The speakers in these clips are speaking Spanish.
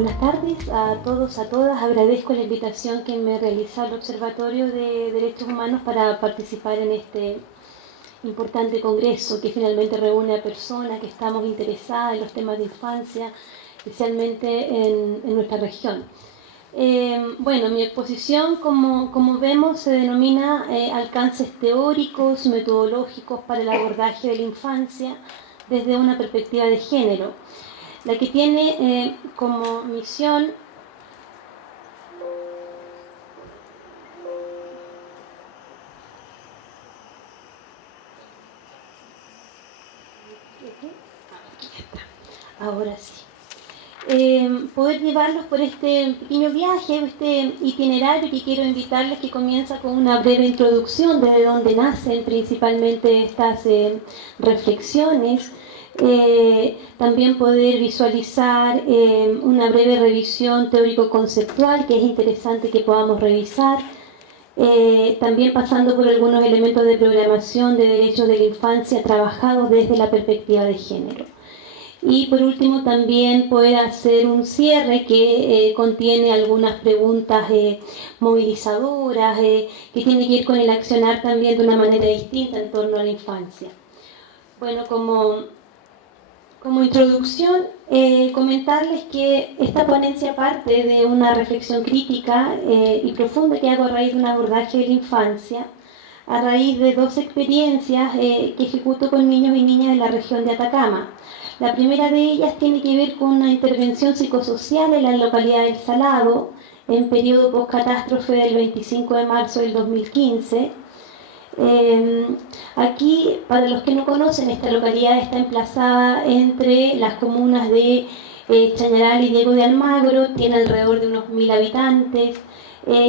Buenas tardes a todos, a todas. Agradezco la invitación que me realiza el Observatorio de Derechos Humanos para participar en este importante congreso que finalmente reúne a personas que estamos interesadas en los temas de infancia, especialmente en nuestra región. Bueno, mi exposición, como vemos, se denomina alcances teóricos, metodológicos para el abordaje de la infancia desde una perspectiva de género, la que tiene como misión ahora sí. Poder llevarlos por este pequeño viaje, este itinerario que quiero invitarles, que comienza con una breve introducción desde donde nacen principalmente estas reflexiones. También poder visualizar una breve revisión teórico-conceptual que es interesante que podamos revisar. También pasando por algunos elementos de programación de derechos de la infancia trabajados desde la perspectiva de género. Y por último también poder hacer un cierre que contiene algunas preguntas movilizadoras, que tiene que ir con el accionar también de una manera distinta en torno a la infancia. Bueno, como introducción, comentarles que esta ponencia parte de una reflexión crítica y profunda que hago a raíz de un abordaje de la infancia, a raíz de dos experiencias que ejecuto con niños y niñas de la región de Atacama. La primera de ellas tiene que ver con una intervención psicosocial en la localidad del Salado, en periodo post-catástrofe del 25 de marzo del 2015. Aquí, para los que no conocen, esta localidad está emplazada entre las comunas de Chañaral y Diego de Almagro, tiene alrededor de unos 1000 habitantes.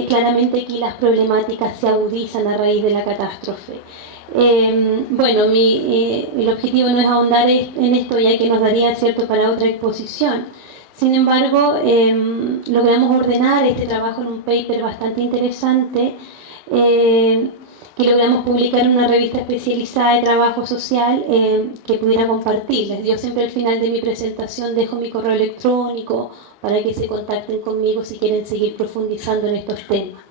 Claramente aquí las problemáticas se agudizan a raíz de la catástrofe. Bueno, el objetivo no es ahondar en esto, ya que nos daría cierto para otra exposición. Sin embargo, logramos ordenar este trabajo en un paper bastante interesante que logramos publicar en una revista especializada de trabajo social que pudiera compartirles. Yo siempre al final de mi presentación dejo mi correo electrónico para que se contacten conmigo si quieren seguir profundizando en estos temas.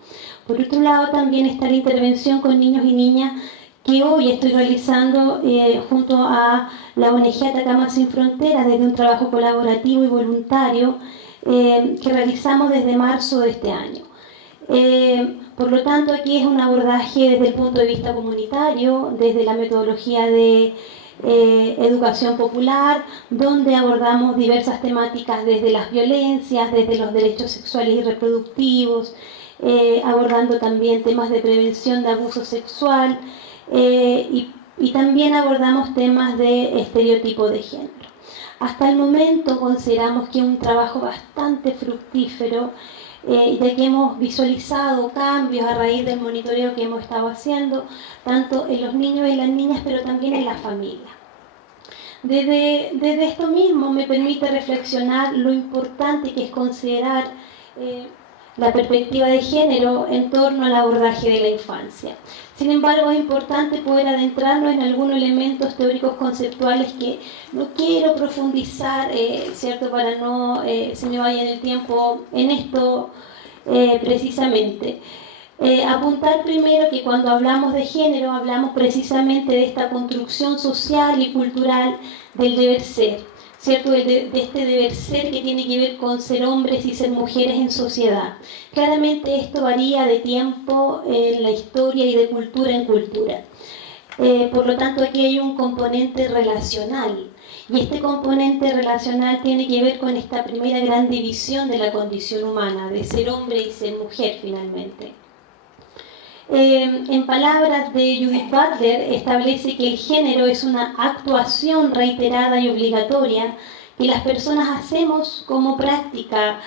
Por otro lado, también está la intervención con niños y niñas que hoy estoy realizando junto a la ONG Atacama Sin Fronteras desde un trabajo colaborativo y voluntario que realizamos desde marzo de este año. Por lo tanto, aquí es un abordaje desde el punto de vista comunitario, desde la metodología de educación popular, donde abordamos diversas temáticas desde las violencias, desde los derechos sexuales y reproductivos, abordando también temas de prevención de abuso sexual, y también abordamos temas de estereotipo de género. Hasta el momento consideramos que es un trabajo bastante fructífero, ya que hemos visualizado cambios a raíz del monitoreo que hemos estado haciendo, tanto en los niños y las niñas, pero también en las familias. Desde esto mismo me permite reflexionar lo importante que es considerar la perspectiva de género en torno al abordaje de la infancia. Sin embargo, es importante poder adentrarnos en algunos elementos teóricos conceptuales que no quiero profundizar, ¿cierto? Para no se me vaya el tiempo en esto precisamente. Apuntar primero que cuando hablamos de género hablamos precisamente de esta construcción social y cultural del deber ser, ¿cierto? De este deber ser que tiene que ver con ser hombres y ser mujeres en sociedad. Claramente esto varía de tiempo en la historia y de cultura en cultura. Por lo tanto, aquí hay un componente relacional. Y este componente relacional tiene que ver con esta primera gran división de la condición humana, de ser hombre y ser mujer finalmente. En palabras de Judith Butler, establece que el género es una actuación reiterada y obligatoria que las personas hacemos como práctica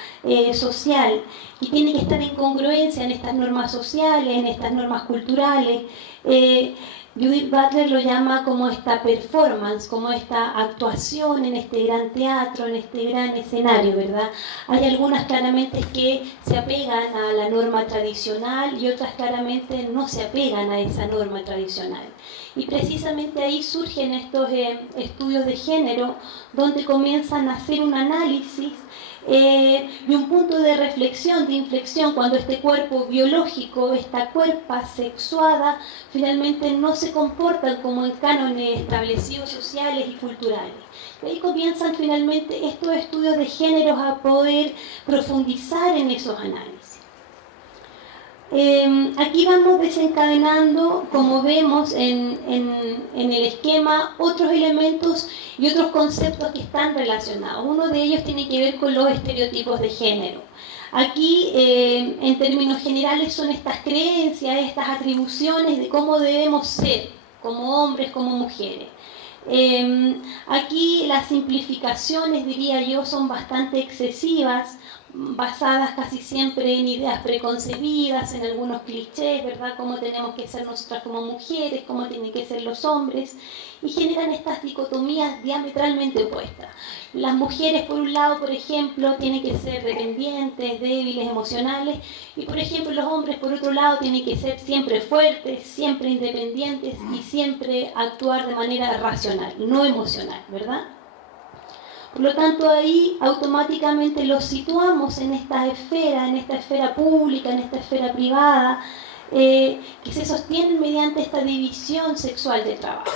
social y tiene que estar en congruencia en estas normas sociales, en estas normas culturales. Judith Butler lo llama como esta performance, como esta actuación en este gran teatro, en este gran escenario, ¿verdad? Hay algunas claramente que se apegan a la norma tradicional y otras claramente no se apegan a esa norma tradicional. Y precisamente ahí surgen estos estudios de género donde comienzan a hacer un análisis y un punto de reflexión, de inflexión, cuando este cuerpo biológico, esta cuerpa sexuada, finalmente no se comportan como en cánones establecidos sociales y culturales. Y ahí comienzan finalmente estos estudios de géneros a poder profundizar en esos análisis. Aquí vamos desencadenando, como vemos en el esquema, otros elementos y otros conceptos que están relacionados. Uno de ellos tiene que ver con los estereotipos de género. Aquí, en términos generales, son estas creencias, estas atribuciones de cómo debemos ser, como hombres, como mujeres. Aquí las simplificaciones, diría yo, son bastante excesivas, basadas casi siempre en ideas preconcebidas, en algunos clichés, ¿verdad? Cómo tenemos que ser nosotras como mujeres, cómo tienen que ser los hombres, y generan estas dicotomías diametralmente opuestas. Las mujeres, por un lado, por ejemplo, tienen que ser dependientes, débiles, emocionales, y por ejemplo los hombres, por otro lado, tienen que ser siempre fuertes, siempre independientes y siempre actuar de manera racional, no emocional, ¿verdad? Por lo tanto, ahí automáticamente los situamos en esta esfera pública, en esta esfera privada, que se sostienen mediante esta división sexual de trabajo,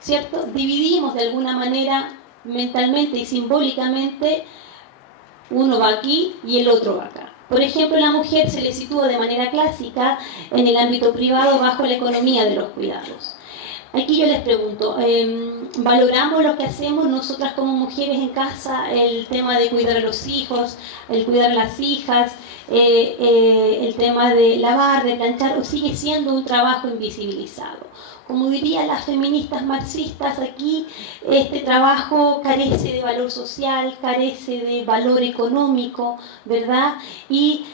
¿cierto? Dividimos de alguna manera mentalmente y simbólicamente, uno va aquí y el otro va acá. Por ejemplo, la mujer se le sitúa de manera clásica en el ámbito privado bajo la economía de los cuidados. Aquí yo les pregunto, ¿valoramos lo que hacemos nosotras como mujeres en casa, el tema de cuidar a los hijos, el cuidar a las hijas, el tema de lavar, de planchar, o sigue siendo un trabajo invisibilizado? Como dirían las feministas marxistas, aquí este trabajo carece de valor social, carece de valor económico, ¿verdad? Y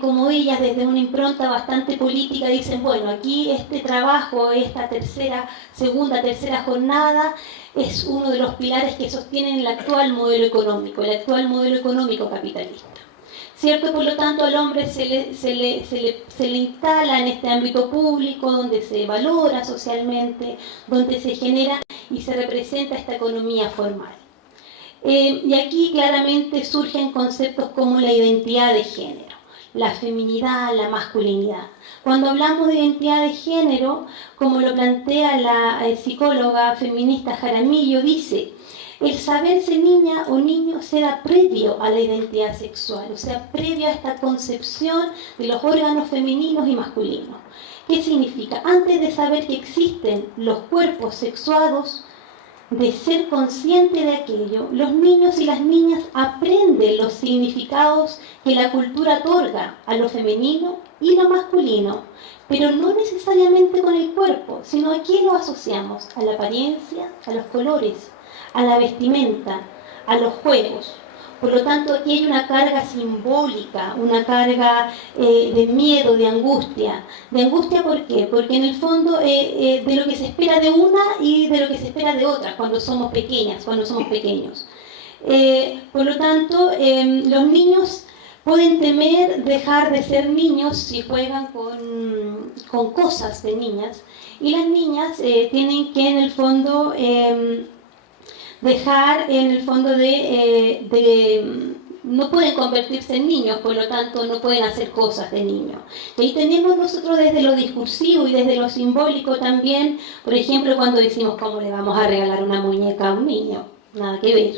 como ellas desde una impronta bastante política dicen, bueno, aquí este trabajo, esta segunda, tercera jornada es uno de los pilares que sostienen el actual modelo económico capitalista. ¿Cierto? Por lo tanto, al hombre se le instala en este ámbito público donde se valora socialmente, donde se genera y se representa esta economía formal. Y aquí claramente surgen conceptos como la identidad de género, la feminidad, la masculinidad. Cuando hablamos de identidad de género, como lo plantea la psicóloga feminista Jaramillo, dice: el saberse niña o niño se da previo a la identidad sexual, o sea, previo a esta concepción de los órganos femeninos y masculinos. ¿Qué significa? Antes de saber que existen los cuerpos sexuados, de ser consciente de aquello, los niños y las niñas aprenden los significados que la cultura otorga a lo femenino y lo masculino, pero no necesariamente con el cuerpo, sino a qué lo asociamos: a la apariencia, a los colores, a la vestimenta, a los juegos. Por lo tanto, aquí hay una carga simbólica, una carga de miedo, de angustia. ¿De angustia por qué? Porque en el fondo de lo que se espera de una y de lo que se espera de otra cuando somos pequeñas, cuando somos pequeños. Por lo tanto, los niños pueden temer dejar de ser niños si juegan con cosas de niñas, y las niñas tienen que en el fondo dejar en el fondo no pueden convertirse en niños, por lo tanto no pueden hacer cosas de niños. Y ahí tenemos nosotros desde lo discursivo y desde lo simbólico también, por ejemplo, cuando decimos cómo le vamos a regalar una muñeca a un niño, nada que ver,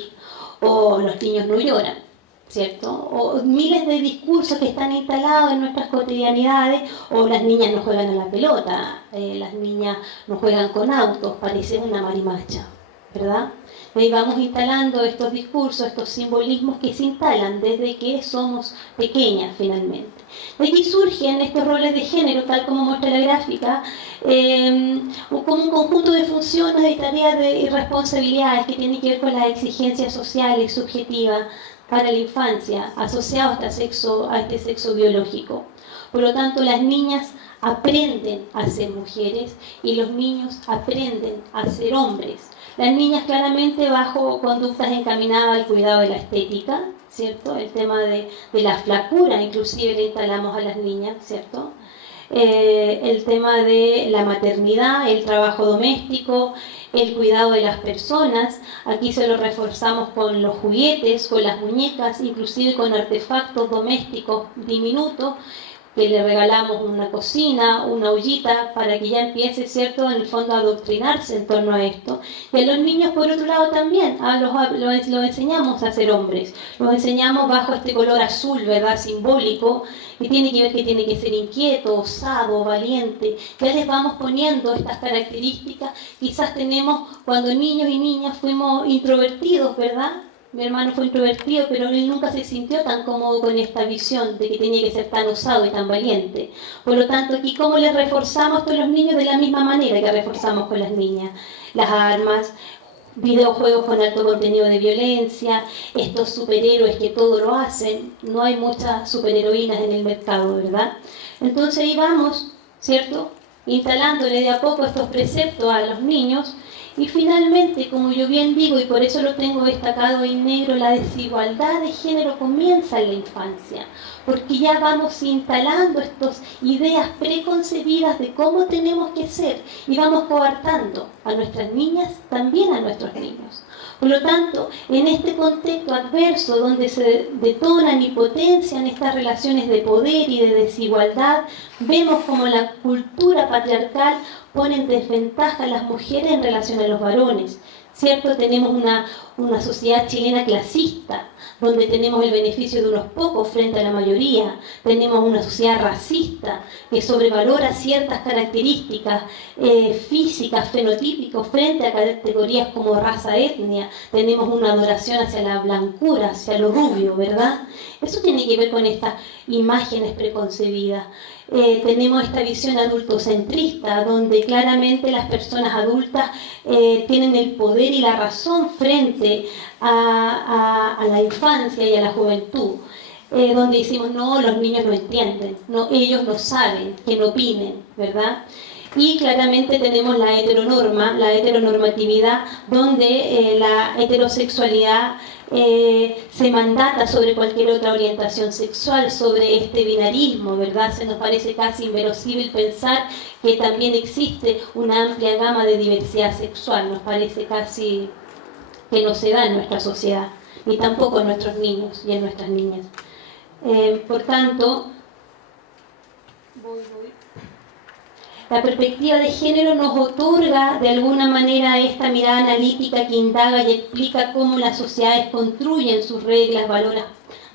o los niños no lloran, ¿cierto? O miles de discursos que están instalados en nuestras cotidianidades, o las niñas no juegan a la pelota, las niñas no juegan con autos, parece una marimacha, ¿verdad? Ahí vamos instalando estos discursos, estos simbolismos que se instalan desde que somos pequeñas finalmente. De aquí surgen estos roles de género, tal como muestra la gráfica, como un conjunto de funciones, de tareas y responsabilidades que tienen que ver con las exigencias sociales, subjetivas, para la infancia, asociados a este sexo biológico. Por lo tanto, las niñas aprenden a ser mujeres y los niños aprenden a ser hombres. Las niñas claramente bajo conductas encaminadas al cuidado de la estética, ¿cierto? El tema de la flacura, inclusive le instalamos a las niñas, ¿cierto? el tema de la maternidad, el trabajo doméstico, el cuidado de las personas. Aquí se lo reforzamos con los juguetes, con las muñecas, inclusive con artefactos domésticos diminutos, que le regalamos una cocina, una ollita, para que ya empiece, ¿cierto?, en el fondo a adoctrinarse en torno a esto. Y a los niños, por otro lado, también los enseñamos a ser hombres, los enseñamos bajo este color azul, ¿verdad?, simbólico, que tiene que ver que tiene que ser inquieto, osado, valiente. Ya les vamos poniendo estas características. Quizás tenemos, cuando niños y niñas fuimos introvertidos, ¿verdad? Mi hermano fue introvertido, pero él nunca se sintió tan cómodo con esta visión de que tenía que ser tan osado y tan valiente. Por lo tanto, aquí, ¿cómo les reforzamos con los niños? De la misma manera que reforzamos con las niñas. Las armas, videojuegos con alto contenido de violencia, estos superhéroes que todo lo hacen. No hay muchas superheroínas en el mercado, ¿verdad? Entonces ahí vamos, ¿cierto?, instalándole de a poco estos preceptos a los niños. Y finalmente, como yo bien digo, y por eso lo tengo destacado en negro, la desigualdad de género comienza en la infancia, porque ya vamos instalando estas ideas preconcebidas de cómo tenemos que ser y vamos coartando a nuestras niñas, también a nuestros niños. Por lo tanto, en este contexto adverso donde se detonan y potencian estas relaciones de poder y de desigualdad, vemos como la cultura patriarcal pone en desventaja a las mujeres en relación a los varones. ¿Cierto? Tenemos una sociedad chilena clasista, donde tenemos el beneficio de unos pocos frente a la mayoría. Tenemos una sociedad racista que sobrevalora ciertas características físicas, fenotípicas, frente a categorías como raza, etnia. Tenemos una adoración hacia la blancura, hacia lo rubio, ¿verdad? Eso tiene que ver con estas imágenes preconcebidas. Tenemos esta visión adultocentrista, donde claramente las personas adultas tienen el poder y la razón frente a la infancia y a la juventud, donde decimos, no, los niños no entienden, no, ellos no saben, que no opinen, ¿verdad? Y claramente tenemos la heteronorma, la heteronormatividad, donde la heterosexualidad se mandata sobre cualquier otra orientación sexual, sobre este binarismo, ¿verdad? Se nos parece casi inverosímil pensar que también existe una amplia gama de diversidad sexual, nos parece casi que no se da en nuestra sociedad, ni tampoco en nuestros niños y en nuestras niñas. Por tanto, la perspectiva de género nos otorga de alguna manera esta mirada analítica que indaga y explica cómo las sociedades construyen sus reglas,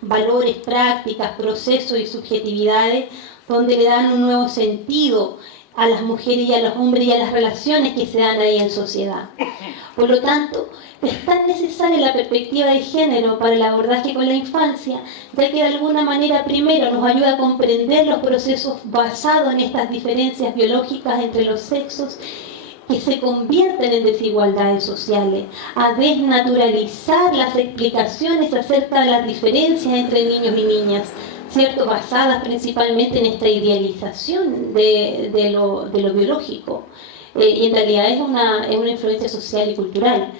valores, prácticas, procesos y subjetividades, donde le dan un nuevo sentido a las mujeres y a los hombres y a las relaciones que se dan ahí en sociedad. Por lo tanto, es tan necesaria la perspectiva de género para el abordaje con la infancia, ya que de alguna manera primero nos ayuda a comprender los procesos basados en estas diferencias biológicas entre los sexos que se convierten en desigualdades sociales, a desnaturalizar las explicaciones acerca de las diferencias entre niños y niñas, ¿cierto?, basadas principalmente en esta idealización de lo biológico. Y en realidad es una influencia social y cultural.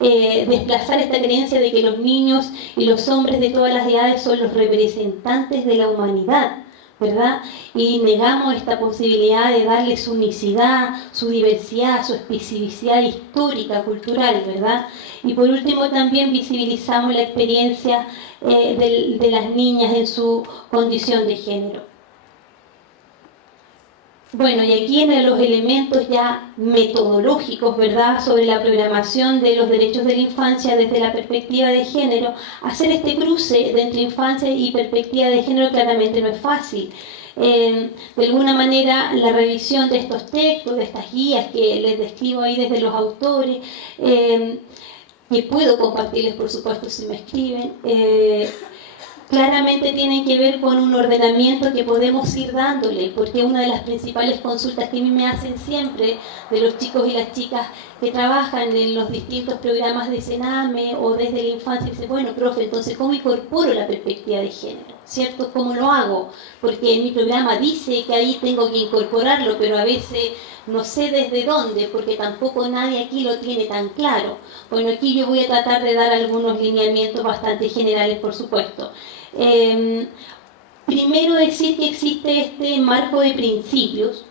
Desplazar esta creencia de que los niños y los hombres de todas las edades son los representantes de la humanidad, ¿verdad? Y negamos esta posibilidad de darle su unicidad, su diversidad, su especificidad histórica, cultural, ¿verdad? Y por último también visibilizamos la experiencia de las niñas en su condición de género. Bueno, y aquí en los elementos ya metodológicos, ¿verdad?, sobre la programación de los derechos de la infancia desde la perspectiva de género, hacer este cruce de entre infancia y perspectiva de género claramente no es fácil. De alguna manera, la revisión de estos textos, de estas guías que les describo ahí desde los autores, que puedo compartirles, por supuesto, si me escriben, claramente tienen que ver con un ordenamiento que podemos ir dándole, porque una de las principales consultas que a mí me hacen siempre de los chicos y las chicas que trabajan en los distintos programas de Sename o desde la infancia, dicen, bueno, profe, entonces, ¿cómo incorporo la perspectiva de género? ¿Cierto? ¿Cómo lo hago? Porque en mi programa dice que ahí tengo que incorporarlo, pero a veces no sé desde dónde, porque tampoco nadie aquí lo tiene tan claro. Bueno, aquí yo voy a tratar de dar algunos lineamientos bastante generales, por supuesto. Primero decir que existe este marco de principios,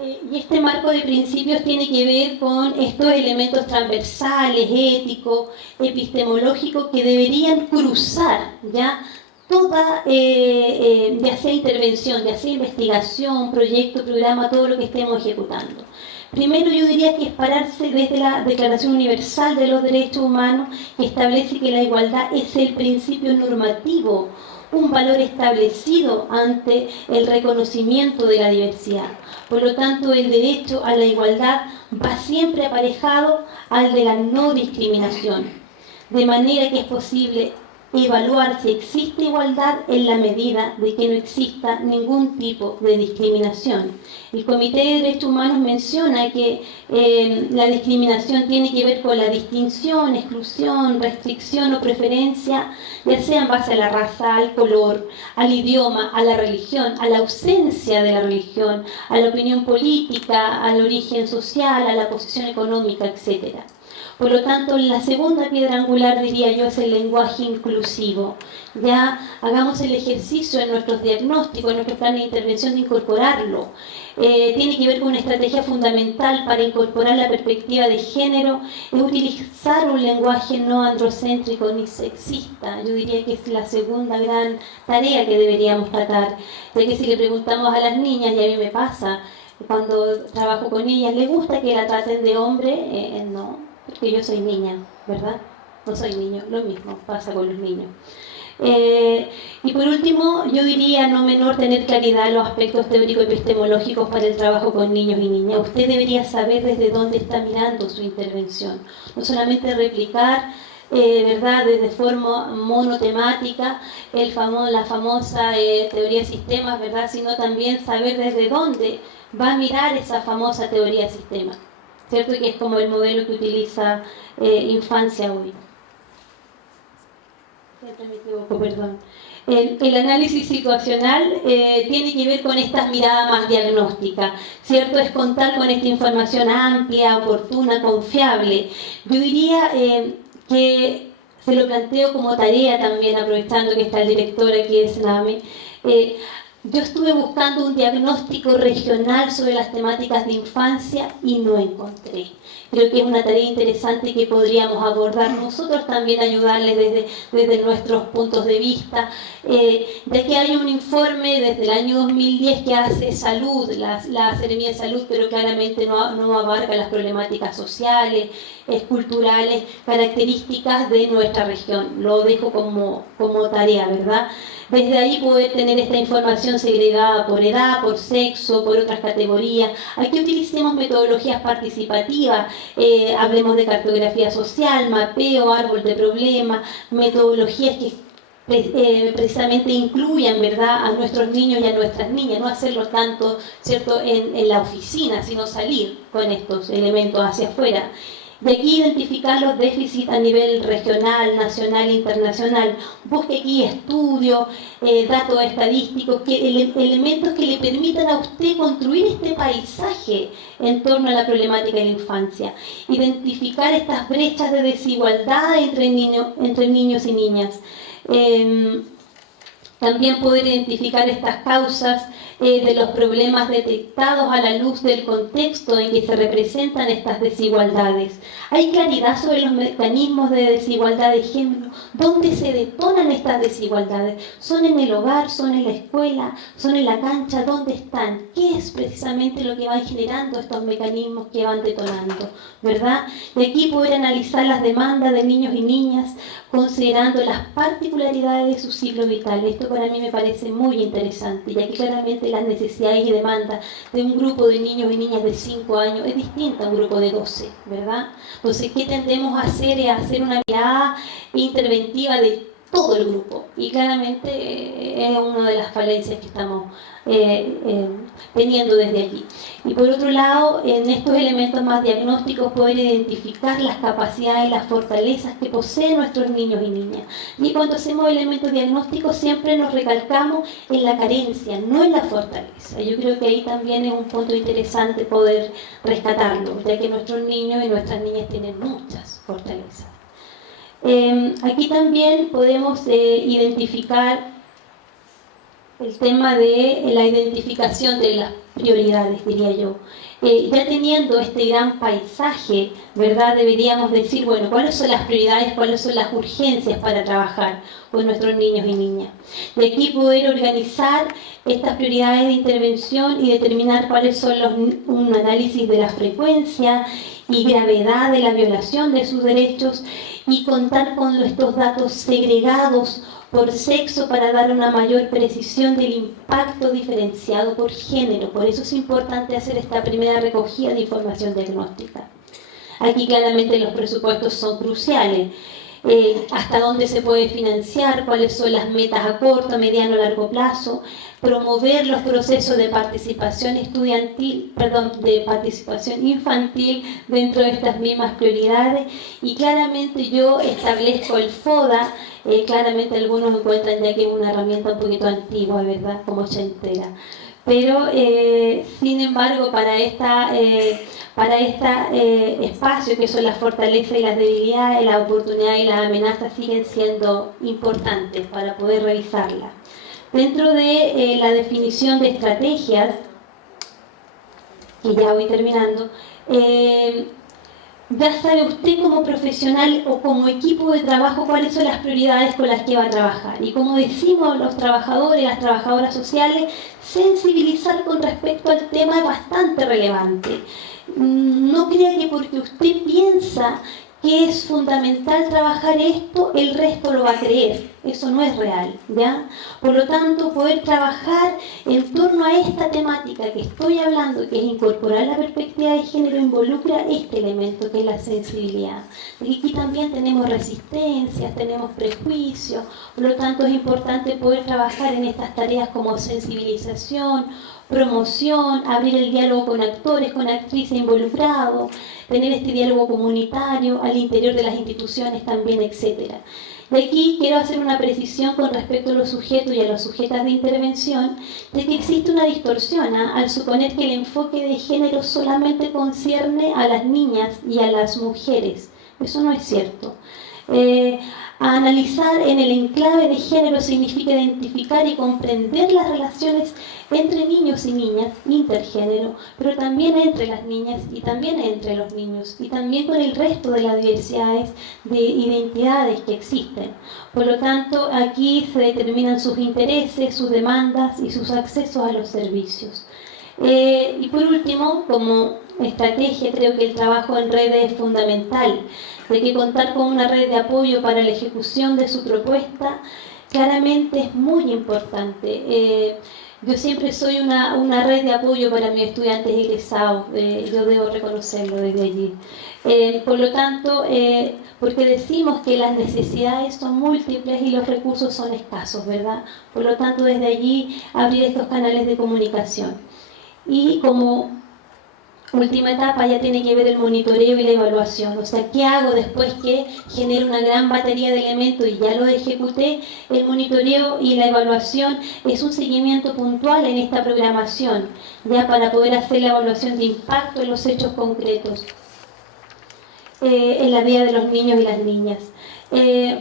y este marco de principios tiene que ver con estos elementos transversales, éticos, epistemológicos, que deberían cruzar ya toda, ya sea intervención, ya sea investigación, proyecto, programa, todo lo que estemos ejecutando. Primero yo diría que es pararse desde la Declaración Universal de los Derechos Humanos, que establece que la igualdad es el principio normativo, un valor establecido ante el reconocimiento de la diversidad. Por lo tanto, el derecho a la igualdad va siempre aparejado al de la no discriminación, de manera que es posible evaluar si existe igualdad en la medida de que no exista ningún tipo de discriminación. El Comité de Derechos Humanos menciona que la discriminación tiene que ver con la distinción, exclusión, restricción o preferencia, ya sea en base a la raza, al color, al idioma, a la religión, a la ausencia de la religión, a la opinión política, al origen social, a la posición económica, etc. Por lo tanto, la segunda piedra angular, diría yo, es el lenguaje inclusivo. Ya hagamos el ejercicio en nuestros diagnósticos, en nuestro plan de intervención, de incorporarlo. Tiene que ver con una estrategia fundamental para incorporar la perspectiva de género, es utilizar un lenguaje no androcéntrico ni sexista. Yo diría que es la segunda gran tarea que deberíamos tratar, ya que si le preguntamos a las niñas, y a mí me pasa, cuando trabajo con ellas, ¿les gusta que la traten de hombre? No. Porque yo soy niña, ¿verdad? No soy niño, lo mismo pasa con los niños. Y por último, yo diría, no menor, tener claridad en los aspectos teórico-epistemológicos para el trabajo con niños y niñas. Usted debería saber desde dónde está mirando su intervención. No solamente replicar, ¿verdad?, desde forma monotemática la famosa teoría de sistemas, ¿verdad?, sino también saber desde dónde va a mirar esa famosa teoría de sistemas. ¿Cierto? Que es como el modelo que utiliza Infancia hoy. Siempre me equivoco, perdón. El análisis situacional tiene que ver con estas miradas más diagnósticas, ¿cierto? Es contar con esta información amplia, oportuna, confiable. Yo diría que se lo planteo como tarea también, aprovechando que está el director aquí de SENAME. Yo estuve buscando un diagnóstico regional sobre las temáticas de infancia y no encontré. Creo que es una tarea interesante que podríamos abordar nosotros, también ayudarles desde nuestros puntos de vista, ya que hay un informe desde el año 2010 que hace salud, la Seremía de Salud, pero claramente no abarca las problemáticas sociales, culturales, características de nuestra región. Lo dejo como tarea, ¿verdad? Desde ahí poder tener esta información segregada por edad, por sexo, por otras categorías. Aquí utilicemos metodologías participativas, hablemos de cartografía social, mapeo, árbol de problemas, metodologías que precisamente incluyan, ¿verdad?, a nuestros niños y a nuestras niñas, no hacerlo tanto, ¿cierto?, en la oficina, sino salir con estos elementos hacia afuera. De aquí identificar los déficits a nivel regional, nacional e internacional. Busque aquí estudios, datos estadísticos, elementos que le permitan a usted construir este paisaje en torno a la problemática de la infancia. Identificar estas brechas de desigualdad entre niños y niñas. También poder identificar estas causas de los problemas detectados a la luz del contexto en que se representan estas desigualdades. Hay claridad sobre los mecanismos de desigualdad de género. ¿Dónde se detonan estas desigualdades? ¿Son en el hogar? ¿Son en la escuela? ¿Son en la cancha? ¿Dónde están? ¿Qué es precisamente lo que van generando estos mecanismos que van detonando? ¿Verdad? Y aquí poder analizar las demandas de niños y niñas considerando las particularidades de su ciclo vital. Esto para mí me parece muy interesante, ya que claramente las necesidades y demandas de un grupo de niños y niñas de 5 años es distinta a un grupo de 12, ¿verdad? Entonces, ¿qué tendemos a hacer? Es hacer una mirada interventiva de todo el grupo, y claramente es una de las falencias que estamos teniendo desde aquí. Y por otro lado, en estos elementos más diagnósticos, poder identificar las capacidades y las fortalezas que poseen nuestros niños y niñas. Y cuando hacemos elementos diagnósticos siempre nos recalcamos en la carencia, no en la fortaleza. Yo creo que ahí también es un punto interesante poder rescatarlo, ya que nuestros niños y nuestras niñas tienen muchas fortalezas. Aquí también podemos identificar el tema de la identificación de las prioridades, diría yo. Ya teniendo este gran paisaje, ¿verdad? Deberíamos decir, bueno, ¿cuáles son las prioridades, cuáles son las urgencias para trabajar con nuestros niños y niñas? De aquí poder organizar estas prioridades de intervención y determinar cuáles son un análisis de la frecuencia y gravedad de la violación de sus derechos y contar con estos datos segregados por sexo para dar una mayor precisión del impacto diferenciado por género. Por eso es importante hacer esta primera recogida de información diagnóstica. Aquí claramente los presupuestos son cruciales. Hasta dónde se puede financiar, cuáles son las metas a corto, mediano, largo plazo, promover los procesos de participación estudiantil, de participación infantil dentro de estas mismas prioridades, y claramente yo establezco el FODA. Claramente algunos encuentran ya que es una herramienta un poquito antigua, ¿verdad? Como ochentera. Pero, sin embargo, para este espacio que son las fortalezas y las debilidades, las oportunidades y las amenazas siguen siendo importantes para poder revisarlas. Dentro de la definición de estrategias, que ya voy terminando, ya sabe usted como profesional o como equipo de trabajo cuáles son las prioridades con las que va a trabajar. Y como decimos los trabajadores, las trabajadoras sociales, sensibilizar con respecto al tema es bastante relevante. No crea que porque usted piensa que es fundamental trabajar esto, el resto lo va a creer. Eso no es real, ¿ya? Por lo tanto, poder trabajar en torno a esta temática que estoy hablando, que es incorporar la perspectiva de género, involucra este elemento que es la sensibilidad. Y aquí también tenemos resistencias, tenemos prejuicios, por lo tanto es importante poder trabajar en estas tareas como sensibilización, promoción, abrir el diálogo con actores, con actrices involucrados, tener este diálogo comunitario al interior de las instituciones también, etc. De aquí quiero hacer una precisión con respecto a los sujetos y a las sujetas de intervención, de que existe una distorsión al suponer que el enfoque de género solamente concierne a las niñas y a las mujeres. Eso no es cierto. Analizar en el enclave de género significa identificar y comprender las relaciones entre niños y niñas, intergénero, pero también entre las niñas y también entre los niños, y también con el resto de las diversidades de identidades que existen. Por lo tanto, aquí se determinan sus intereses, sus demandas y sus accesos a los servicios. Y por último, como estrategia, creo que el trabajo en redes es fundamental. De que contar con una red de apoyo para la ejecución de su propuesta claramente es muy importante. Yo siempre soy una red de apoyo para mis estudiantes egresados, yo debo reconocerlo desde allí. Por lo tanto, porque decimos que las necesidades son múltiples y los recursos son escasos, ¿verdad? Por lo tanto, desde allí abrir estos canales de comunicación. Y como última etapa ya tiene que ver el monitoreo y la evaluación. O sea, ¿qué hago después que genero una gran batería de elementos y ya lo ejecuté? El monitoreo y la evaluación es un seguimiento puntual en esta programación, ya para poder hacer la evaluación de impacto en los hechos concretos en la vida de los niños y las niñas.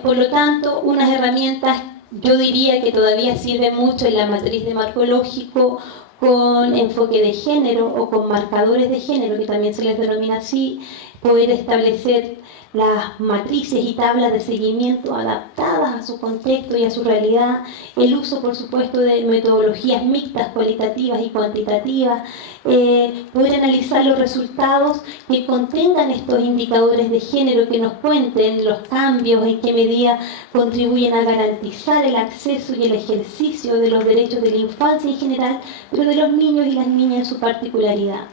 Por lo tanto, unas herramientas, yo diría que todavía sirven mucho en la matriz de marco lógico, con enfoque de género o con marcadores de género, que también se les denomina así, poder establecer las matrices y tablas de seguimiento adaptadas a su contexto y a su realidad, el uso, por supuesto, de metodologías mixtas, cualitativas y cuantitativas, poder analizar los resultados que contengan estos indicadores de género, que nos cuenten los cambios, en qué medida contribuyen a garantizar el acceso y el ejercicio de los derechos de la infancia en general, pero de los niños y las niñas en su particularidad.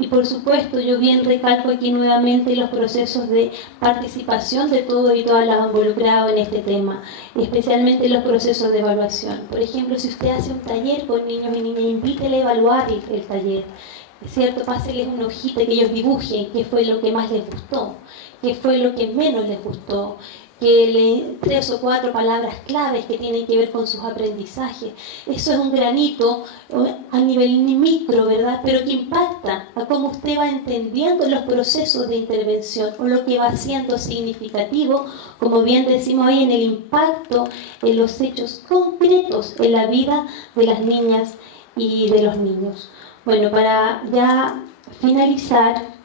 Y por supuesto, yo bien recalco aquí nuevamente los procesos de participación de todos y todas las involucrados en este tema, especialmente los procesos de evaluación. Por ejemplo, si usted hace un taller con niños y niñas, invítele a evaluar el taller, ¿cierto? Páseles una hojita que ellos dibujen qué fue lo que más les gustó, qué fue lo que menos les gustó, que 3 o 4 palabras claves que tienen que ver con sus aprendizajes. Eso es un granito a nivel micro, ¿verdad? Pero que impacta a cómo usted va entendiendo los procesos de intervención o lo que va siendo significativo, como bien decimos ahí, en el impacto, en los hechos concretos en la vida de las niñas y de los niños. Bueno, para ya finalizar,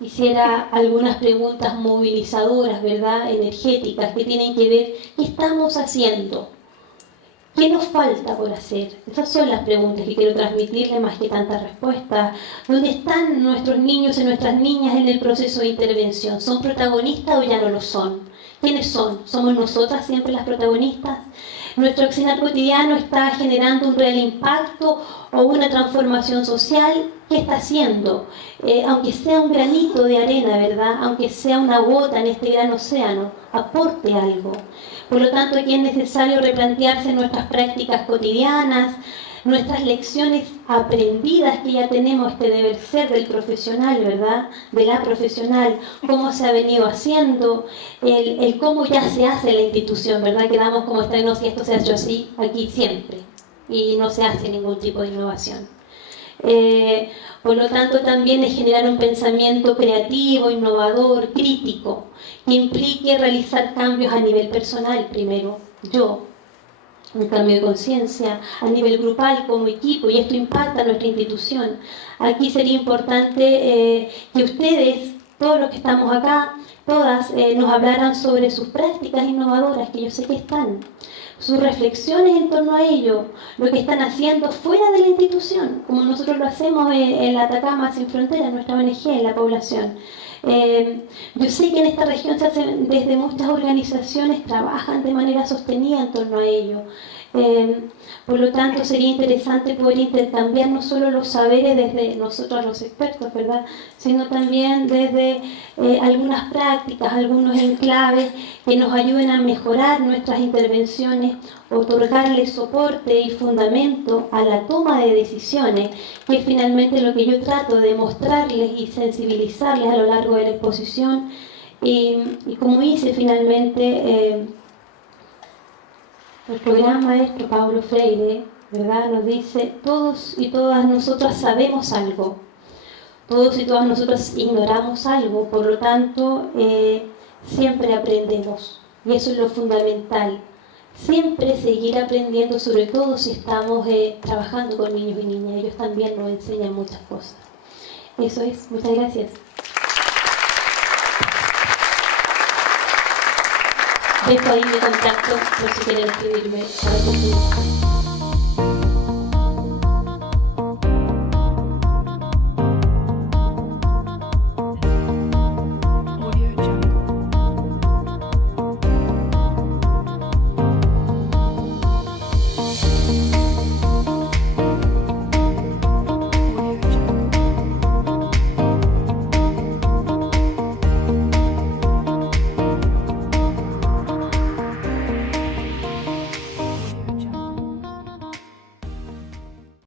hiciera algunas preguntas movilizadoras, ¿verdad?, energéticas, que tienen que ver qué estamos haciendo, qué nos falta por hacer. Esas son las preguntas que quiero transmitirle más que tantas respuestas. ¿Dónde están nuestros niños y nuestras niñas en el proceso de intervención? ¿Son protagonistas o ya no lo son? ¿Quiénes son? ¿Somos nosotras siempre las protagonistas? ¿Nuestro accionar cotidiano está generando un real impacto o una transformación social? ¿Qué está haciendo? Aunque sea un granito de arena, ¿verdad? Aunque sea una gota en este gran océano, aporte algo. Por lo tanto, aquí es necesario replantearse nuestras prácticas cotidianas, nuestras lecciones aprendidas que ya tenemos, este deber ser del profesional, ¿verdad?, de la profesional, cómo se ha venido haciendo, el cómo ya se hace la institución, ¿verdad?, que damos como estreno si esto se ha hecho así aquí siempre y no se hace ningún tipo de innovación. Por lo tanto, también es generar un pensamiento creativo, innovador, crítico, que implique realizar cambios a nivel personal primero, un cambio de conciencia, a nivel grupal, como equipo, y esto impacta a nuestra institución. Aquí sería importante que ustedes, todos los que estamos acá, todas, nos hablaran sobre sus prácticas innovadoras, que yo sé que están, sus reflexiones en torno a ello, lo que están haciendo fuera de la institución, como nosotros lo hacemos en la Atacama Sin Fronteras, nuestra ONG, en la población. Yo sé que en esta región se hacen, desde muchas organizaciones trabajan de manera sostenida en torno a ello. Por lo tanto, sería interesante poder intercambiar no solo los saberes desde nosotros los expertos, ¿verdad?, sino también desde algunas prácticas, algunos enclaves que nos ayuden a mejorar nuestras intervenciones, otorgarle soporte y fundamento a la toma de decisiones, que es finalmente lo que yo trato de mostrarles y sensibilizarles a lo largo de la exposición. Y como hice finalmente, nuestro gran maestro Paulo Freire, ¿verdad?, nos dice: todos y todas nosotras sabemos algo, todos y todas nosotras ignoramos algo, por lo tanto, siempre aprendemos. Y eso es lo fundamental. Siempre seguir aprendiendo, sobre todo si estamos trabajando con niños y niñas. Ellos también nos enseñan muchas cosas. Eso es. Muchas gracias. Dejo ahí mi contacto por si quieren escribirme para que